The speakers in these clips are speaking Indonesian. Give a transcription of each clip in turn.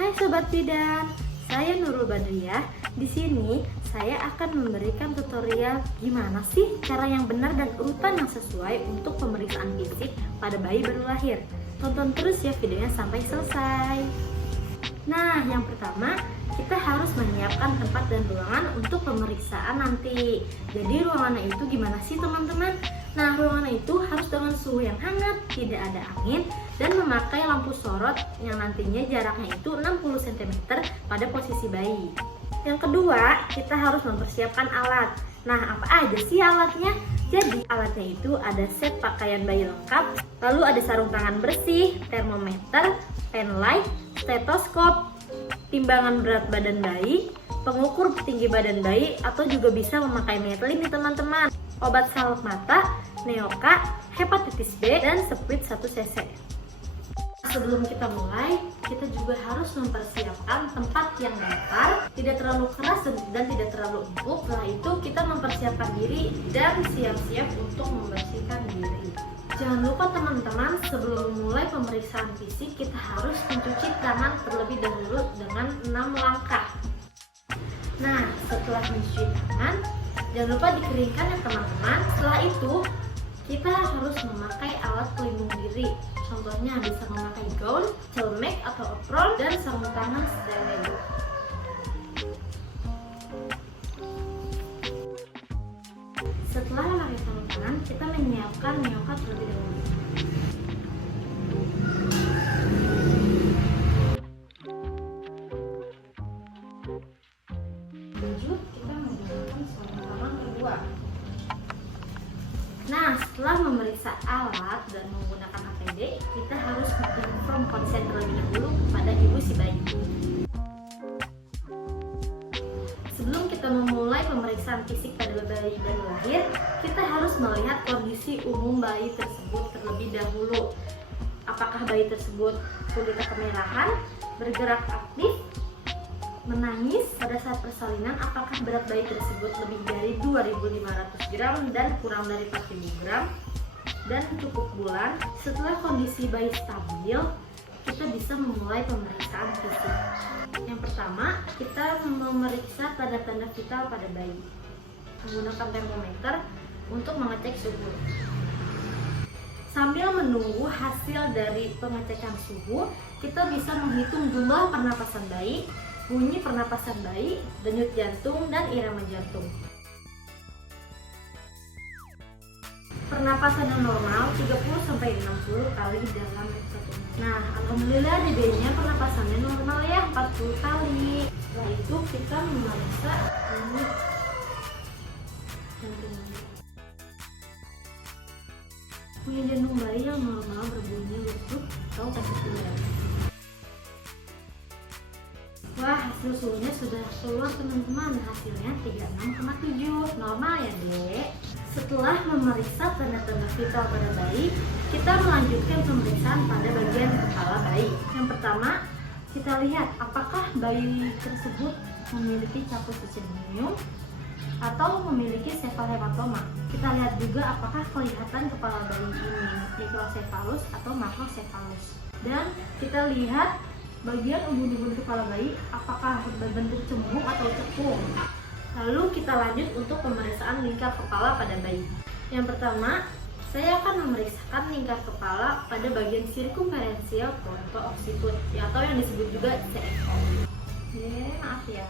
Hai Sobat Bidan, saya Nurul Badriyah. Di sini saya akan memberikan tutorial gimana sih cara yang benar dan urutan yang sesuai untuk pemeriksaan fisik pada bayi baru lahir. Tonton terus ya videonya sampai selesai. Nah, yang pertama kita harus menyiapkan tempat dan ruangan untuk pemeriksaan nanti. Jadi ruangannya itu gimana sih teman-teman? Nah, ruangan itu harus dengan suhu yang hangat, tidak ada angin, dan memakai lampu sorot yang nantinya jaraknya itu 60 cm pada posisi bayi. Yang kedua, kita harus mempersiapkan alat. Nah, apa aja sih alatnya? Jadi, alatnya itu ada set pakaian bayi lengkap, lalu ada sarung tangan bersih, termometer, pen light, stetoskop, timbangan berat badan bayi, pengukur tinggi badan bayi, atau juga bisa memakai metlin nih teman-teman, obat salep mata, neoka, hepatitis B, dan sprit 1 cc. Sebelum kita mulai, kita juga harus mempersiapkan tempat yang datar, tidak terlalu keras dan tidak terlalu empuk. Setelah itu kita mempersiapkan diri dan siap-siap untuk membersihkan diri. Jangan lupa teman-teman, sebelum memulai pemeriksaan fisik kita harus mencuci tangan terlebih dahulu dengan 6 langkah. Nah, setelah mencuci tangan, jangan lupa dikeringkan ya teman-teman. Setelah itu, kita harus memakai alat pelindung diri. Contohnya bisa memakai gaun, celemek atau apron, dan sarung tangan steril. Setelah memakai sarung tangan, kita menyiapkan neoka terlebih dahulu. Lanjut, kita menggunakan sarung tangan kedua. Nah, setelah memeriksa alat dan menggunakan APD, kita harus menginform konsen terlebih dahulu kepada ibu si bayi. Sebelum kita memulai pemeriksaan fisik pada bayi baru lahir, kita harus melihat kondisi umum bayi tersebut terlebih dahulu. Apakah bayi tersebut kulitnya kemerahan, bergerak aktif, menangis pada saat persalinan, apakah berat bayi tersebut lebih dari 2.500 gram dan kurang dari 4.000 gram, dan cukup bulan. Setelah kondisi bayi stabil, kita bisa memulai pemeriksaan fisik. Yang pertama, kita memeriksa tanda-tanda vital pada bayi menggunakan termometer untuk mengecek suhu. Sambil menunggu hasil dari pengecekan suhu, kita bisa menghitung jumlah pernapasan bayi, bunyi pernapasan bayi, denyut jantung, dan irama jantung. Pernapasan yang normal 30-60 kali dalam 1 menit. Nah, alhamdulillah dedenya pernapasannya normal ya, 40 kali. Setelah itu kita memeriksa denyut jantung. Bunyi jantung bayi yang normal berbunyi lutut atau tasikulasi. Wah, hasil suhunya sudah keluar teman-teman. Hasilnya 36,7. Normal ya dek. Setelah memeriksa tanda-tanda vital pada bayi, kita melanjutkan pemeriksaan pada bagian kepala bayi. Yang pertama, kita lihat apakah bayi tersebut memiliki caput sisium atau memiliki sefalohematoma. Kita lihat juga apakah kelihatan kepala bayi ini mikrosefalus atau makrosefalus. Dan kita lihat bagian ubun-ubun kepala bayi apakah berbentuk cembung atau cekung. Lalu kita lanjut untuk pemeriksaan lingkar kepala pada bayi. Yang pertama, saya akan memeriksakan lingkar kepala pada bagian sirkumferensial fronto occiput atau yang disebut juga CFO. Oke, maaf ya.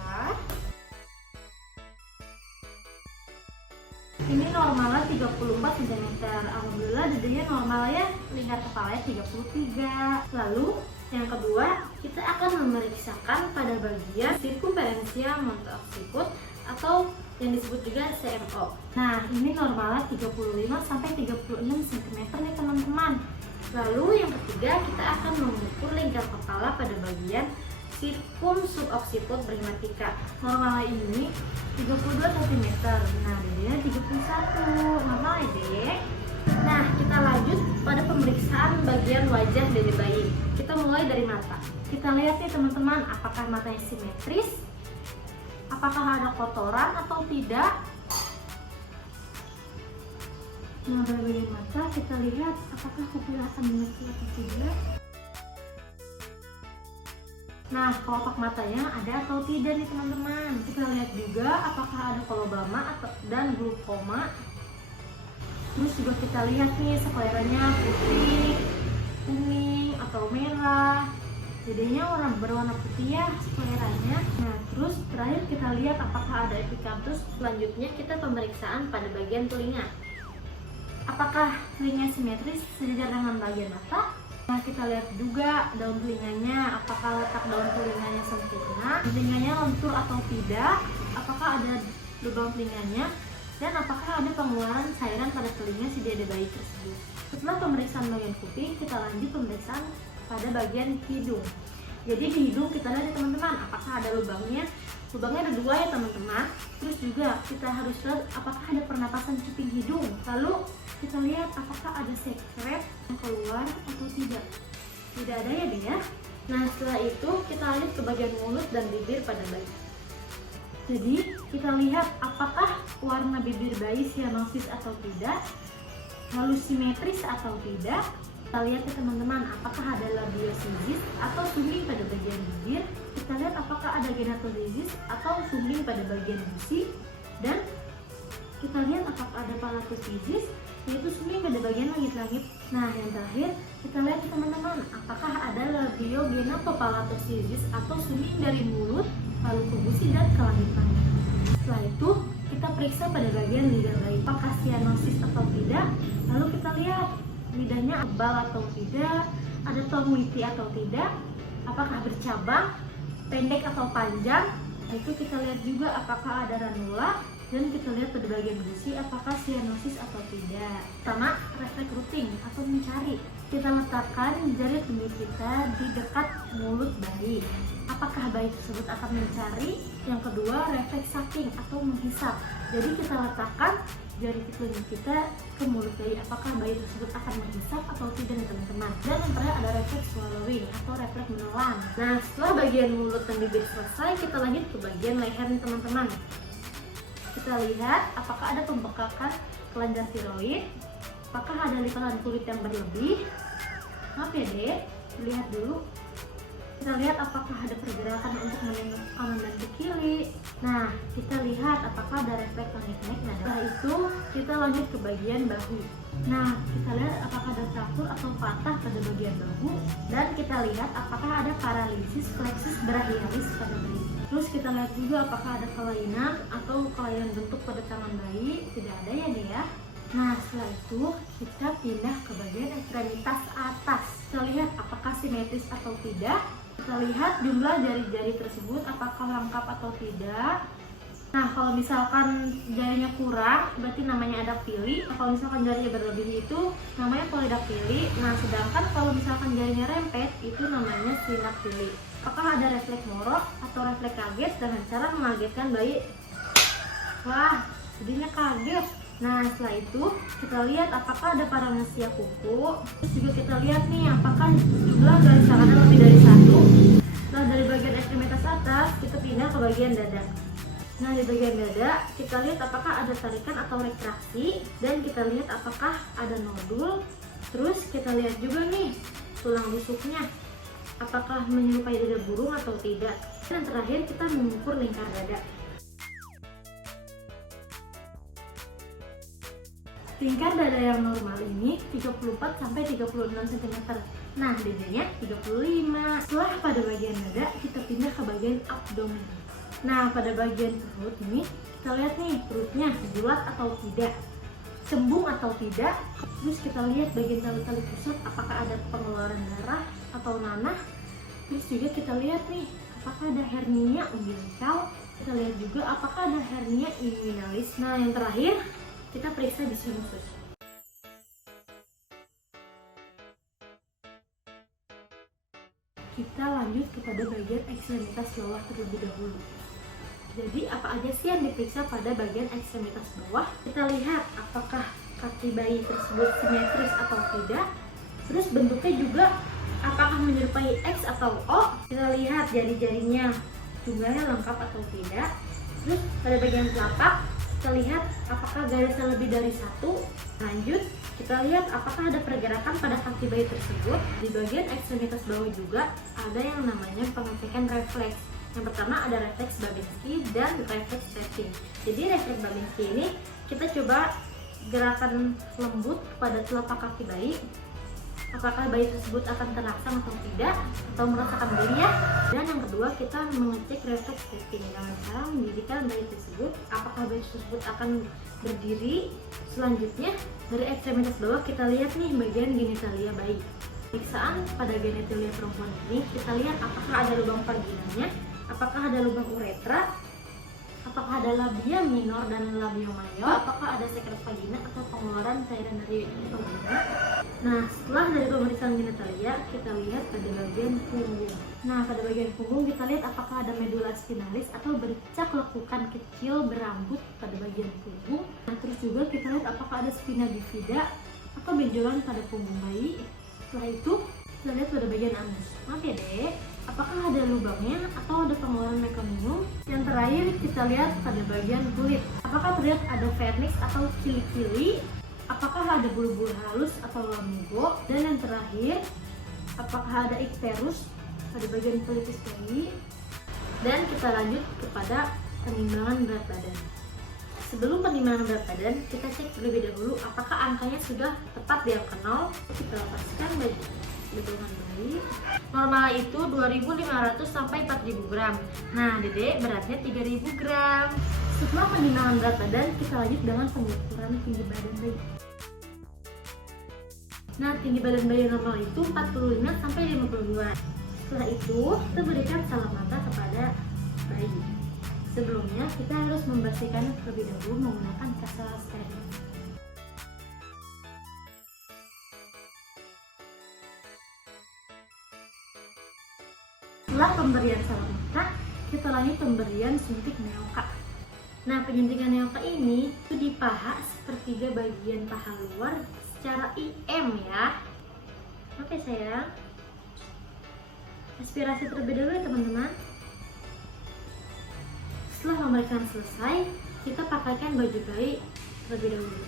Ini normalnya 34 cm. Alhamdulillah dedenya normal ya. Lingkar kepalanya 33. Lalu yang kedua, kita akan memeriksakan pada bagian sirkumferensial monto occiput atau yang disebut juga CMO. Nah, ini normalnya 35-36 cm nih teman-teman. Lalu yang ketiga, kita akan mengukur lingkar kepala pada bagian sirkum subocciput pragmatica. Normalnya ini 32 cm. Nah, dedenya 31. Normal ya, Dek? Nah, kita lanjut pada pemeriksaan bagian wajah dede bayi. Kita mulai dari mata. Kita lihat nih teman-teman, apakah matanya simetris, apakah ada kotoran atau tidak. Nah, pada bagian mata kita lihat apakah pupil akan mengecil atau tidak. Nah, kelopak matanya ada atau tidak nih teman-teman. Kita lihat juga apakah ada kolobama dan glaukoma. Terus juga kita lihat nih skleranya putih, kuning atau merah. Jadinya berwarna putih ya skleranya. Nah, terus terakhir kita lihat apakah ada epikanthus. Selanjutnya kita pemeriksaan pada bagian telinga. Apakah telinga simetris sejajar dengan bagian mata? Nah, kita lihat juga daun telinganya, apakah letak daun telinganya sempurna, telinganya lentur atau tidak, apakah ada lubang telinganya, dan apakah ada pengeluaran cairan pada telinga si dede bayi tersebut. Setelah pemeriksaan bagian kuping, kita lanjut pemeriksaan pada bagian hidung. Jadi di hidung kita lihat ya teman-teman, apakah ada lubangnya. Lubangnya ada 2 ya teman-teman. Terus juga kita harus lihat apakah ada pernapasan cuping hidung. Lalu kita lihat apakah ada sekret yang keluar atau tidak. Tidak ada ya deh ya. Nah, setelah itu kita lanjut ke bagian mulut dan bibir pada bayi. Jadi kita lihat apakah warna bibir bayi sianosis atau tidak, lalu simetris atau tidak. Kita lihat ya teman-teman, apakah ada labiosisis atau sumbing pada bagian bibir. Kita lihat apakah ada genatosis atau sumbing pada bagian gusi. Dan kita lihat apakah ada palatosisis, yaitu sumbing pada bagian langit-langit. Nah, yang terakhir kita lihat ya teman-teman, apakah ada labiogenatopalatosisis atau sumbing dari mulut lalu ke gusi dan ke langit-langit. Setelah itu kita periksa pada bagian lidah bayi, apakah sianosis atau tidak. Lalu kita lihat lidahnya tebal atau tidak, ada tonguiti atau tidak, apakah bercabang, pendek atau panjang. Itu kita lihat juga apakah ada ranula, dan kita lihat pada bagian gusi apakah sianosis atau tidak. Pertama, refleks rooting atau mencari. Kita letakkan jari telunjuk kita di dekat mulut bayi. Apakah bayi tersebut akan mencari? Yang kedua, refleks sucking atau menghisap. Jadi kita letakkan jari telunjuk kita ke mulut bayi. Apakah bayi tersebut akan menghisap atau tidak nih teman-teman. Dan yang terakhir ada refleks swallowing atau refleks menelan. Nah, setelah bagian mulut dan bibir selesai, kita lanjut ke bagian leher nih teman-teman. Kita lihat apakah ada pembekakan kelenjar tiroid, apakah ada lipatan kulit yang berlebih. Maaf ya deh, lihat dulu. Kita lihat apakah ada pergerakan untuk menengok kanan dan ke kiri. Nah, kita lihat apakah ada refleks langit-langit. Nah, setelah itu kita lanjut ke bagian bahu. Nah, kita lihat apakah ada fraktur atau patah pada bagian bahu. Dan kita lihat apakah ada paralisis plexus brachialis pada bayi. Terus kita lihat juga apakah ada kelainan atau kelainan bentuk pada tangan bayi. Tidak ada ya deh ya. Nah, setelah itu kita pindah ke bagian ekstremitas atas. Kita lihat apakah simetris atau tidak. Kita lihat jumlah jari-jari tersebut apakah lengkap atau tidak. Nah, kalau misalkan jarinya kurang berarti namanya adaktili. Kalau misalkan jarinya berlebih itu namanya polidaktili. Nah, sedangkan kalau misalkan jarinya rempet itu namanya sinaktili. Apakah ada refleks morok atau refleks kaget dengan cara mengagetkan bayi? Wah, jadinya kaget. Nah, setelah itu kita lihat apakah ada parangesia kuku. Terus juga kita lihat nih apakah jumlah garis tangannya lebih dari 1. Nah, dari bagian ekstremitas atas kita pindah ke bagian dada. Nah, di bagian dada kita lihat apakah ada tarikan atau retraksi, dan kita lihat apakah ada nodul. Terus kita lihat juga nih tulang rusuknya, apakah menyerupai dada burung atau tidak. Dan terakhir kita mengukur lingkar dada. Lingkar dada yang normal ini 34 sampai 36 cm. Nah, dadanya 35. Setelah pada bagian dada, kita pindah ke bagian abdomen. Nah, pada bagian perut ini kita lihat nih perutnya bulat atau tidak, cembung atau tidak. Terus kita lihat bagian tali-tali pusat apakah ada pengeluaran darah atau nanah. Terus juga kita lihat nih apakah ada hernia umbilikal. Kita lihat juga apakah ada hernia inguinalis. Nah, yang terakhir kita periksa di sinus. Kita lanjut kepada bagian ekstremitas bawah terlebih dahulu. Jadi apa aja sih yang diperiksa pada bagian ekstremitas bawah? Kita lihat apakah kaki bayi tersebut simetris atau tidak. Terus bentuknya juga apakah menyerupai X atau O. Kita lihat jari-jarinya jumlahnya lengkap atau tidak. Terus pada bagian telapak Kita lihat apakah garisnya lebih dari satu. Lanjut, kita lihat apakah ada pergerakan pada kaki bayi tersebut. Di bagian ekstremitas bawah juga ada yang namanya pengecekan refleks. Yang pertama ada refleks Babinski dan refleks tapping. Jadi refleks Babinski ini kita coba gerakan lembut pada telapak kaki bayi. Apakah bayi tersebut akan terangsang atau tidak, atau merasakan beri ya. Dan yang kedua kita mengecek refleks tapping dengan cara mendirikan bayi tersebut. Apakah bayi tersebut akan berdiri. Selanjutnya dari ekstremitas bawah kita lihat nih bagian genitalia bayi. Pemeriksaan pada genitalia perempuan ini kita lihat apakah ada lubang vaginanya, apakah ada lubang uretra, apakah ada labia minor dan labia mayor, apakah ada sekret vagina atau pengeluaran cairan dari vagina. Nah, setelah dari pemeriksaan genitalia, kita lihat pada bagian punggung. Nah, pada bagian punggung kita lihat apakah ada medula spinalis atau bercak lekukan kecil berambut pada bagian punggung. Nah, terus juga kita lihat apakah ada spina bifida atau benjolan pada punggung bayi. Setelah itu, kita lihat pada bagian anus. Maaf ya dek, apakah ada lubangnya atau ada pengeluaran mekonium. Yang terakhir kita lihat pada bagian kulit, apakah terlihat ada vernix atau cili-cili, apakah ada bulu-bulu halus atau lamingo, dan yang terakhir apakah ada ikterus pada bagian pelipis bayi. Dan kita lanjut kepada penimbangan berat badan. Sebelum penimbangan berat badan, kita cek terlebih dahulu apakah angkanya sudah tepat di angka 0. Kita lepaskan bedengan bayi. Normal itu 2.500 sampai 4.000 gram. Nah, Dedek beratnya 3.000 gram. Setelah penimbangan berat badan, kita lanjut dengan pengukuran tinggi badan bayi. Nah, tinggi badan bayi normal itu 45 sampai 52. Setelah itu, kita berikan salam mata kepada bayi. Sebelumnya, kita harus membersihkannya terlebih dahulu menggunakan kasar steril. Setelah pemberian salam mata, kita lanjut pemberian suntik neoka. Nah, penyuntikan neoka ini itu di paha sepertiga bagian paha luar secara IM ya. Oke sayang. Aspirasi terlebih dahulu ya teman-teman. Setelah pemeriksaan selesai, kita pakaikan baju bayi terlebih dahulu.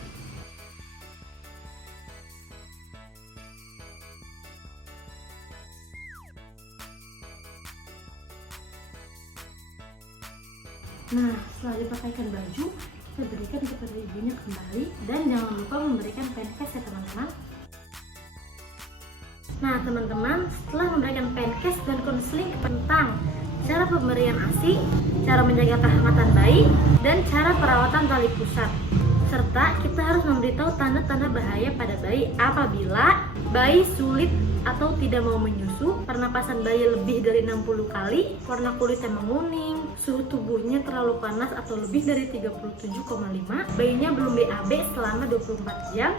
Nah, setelah dipakaikan baju, kita berikan kepada ibunya kembali dan jangan lupa memberikan pankes ya teman-teman. Nah teman-teman, setelah memberikan pankes dan konseling tentang cara pemberian ASI, cara menjaga kehangatan bayi, dan cara perawatan tali pusat. Serta kita harus memberitahu tanda-tanda bahaya pada bayi apabila bayi sulit atau tidak mau menyusu, pernapasan bayi lebih dari 60 kali, warna kulitnya menguning, suhu tubuhnya terlalu panas atau lebih dari 37,5, bayinya belum BAB selama 24 jam.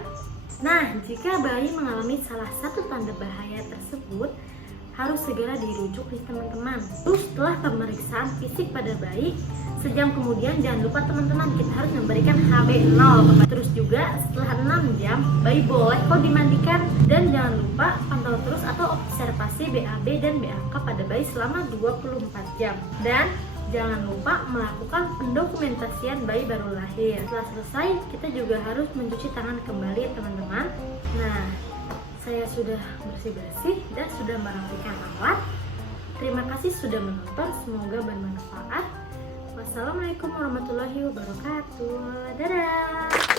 Nah, jika bayi mengalami salah satu tanda bahaya tersebut, harus segera dirujuk nih teman-teman. Terus setelah pemeriksaan fisik pada bayi, sejam kemudian jangan lupa teman-teman kita harus memberikan HB0. Terus juga setelah 6 jam bayi boleh kok dimandikan, dan jangan lupa pantau terus atau observasi BAB dan BAK pada bayi selama 24 jam. Dan jangan lupa melakukan pendokumentasian bayi baru lahir. Setelah selesai, kita juga harus mencuci tangan kembali ya teman-teman. Nah, saya sudah bersih-bersih dan sudah merapikan alat. Terima kasih sudah menonton, semoga bermanfaat. Wassalamualaikum warahmatullahi wabarakatuh. Dadah.